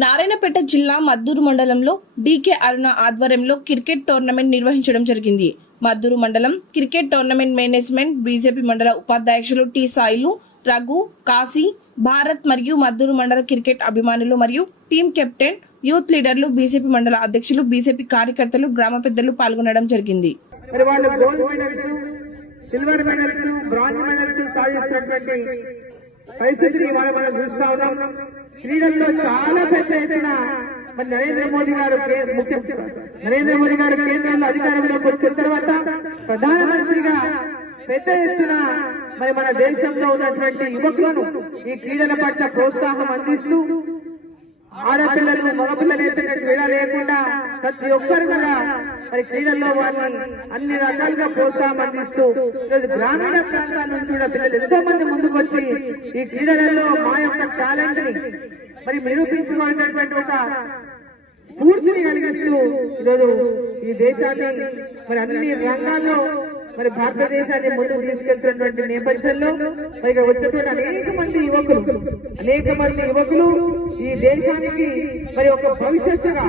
నారాయణపేట జిల్లా మద్దూరు మండలంలో డీకే అరుణ ఆధ్వర్యంలో క్రికెట్ టోర్నమెంట్ నిర్వహించడం జరిగింది. మద్దూరు మండలం క్రికెట్ టోర్నమెంట్ మేనేజ్మెంట్ బీజేపీ మండల ఉపాధ్యక్షులు టి సాయిలు రఘు కాశీ భారత్ మరియు మద్దూరు మండల క్రికెట్ అభిమానులు మరియు టీం కెప్టెన్ యూత్ లీడర్లు బీజేపీ మండల అధ్యక్షులు బీజేపీ కార్యకర్తలు గ్రామ పెద్దలు పాల్గొనడం జరిగింది. సిల్వర్ మెడల్స్ బ్రాంజ్ మెడల్స్ పరిస్థితిని ఇవాళ మనం చూస్తా ఉన్నాం. క్రీడల్లో చాలా పెద్ద ఎత్తున మరి నరేంద్ర మోదీ గారు కే- నరేంద్ర మోదీ గారు కేంద్రంలో అధికారంలోకి వచ్చిన తర్వాత ప్రధానమంత్రిగా పెద్ద ఎత్తున మరి మన దేశంలో ఉన్నటువంటి యువకులను ఈ క్రీడల పట్ల ప్రోత్సాహం అందిస్తూ ఆడపిల్లలు మగపిల్లలు ఎత్తిన క్రీడ లేకుండా ప్రతి ఒక్కరు కూడా మరి క్రీడల్లో వాళ్ళని అన్ని రకాలుగా ప్రోత్సాహం అందిస్తూ గ్రామీణ ప్రాంతాల నుంచి కూడా పిల్లలు ఎంతో మంది ముందుకు ఈ క్రీడలలో మా యొక్క టాలెంట్ని మరి నిరూపించుకున్నటువంటి ఒక స్ఫూర్తిని కలిగిస్తూ ఈరోజు ఈ దేశాన్ని మరి అన్ని రంగాల్లో మరి భారతదేశాన్ని ముందుకు తీసుకెళ్తున్నటువంటి నేపథ్యంలో మరి ఇక్కడ వచ్చినటువంటి అనేక మంది యువకులు అనేక మంది యువకులు ఈ దేశానికి మరి ఒక భవిష్యత్తుగా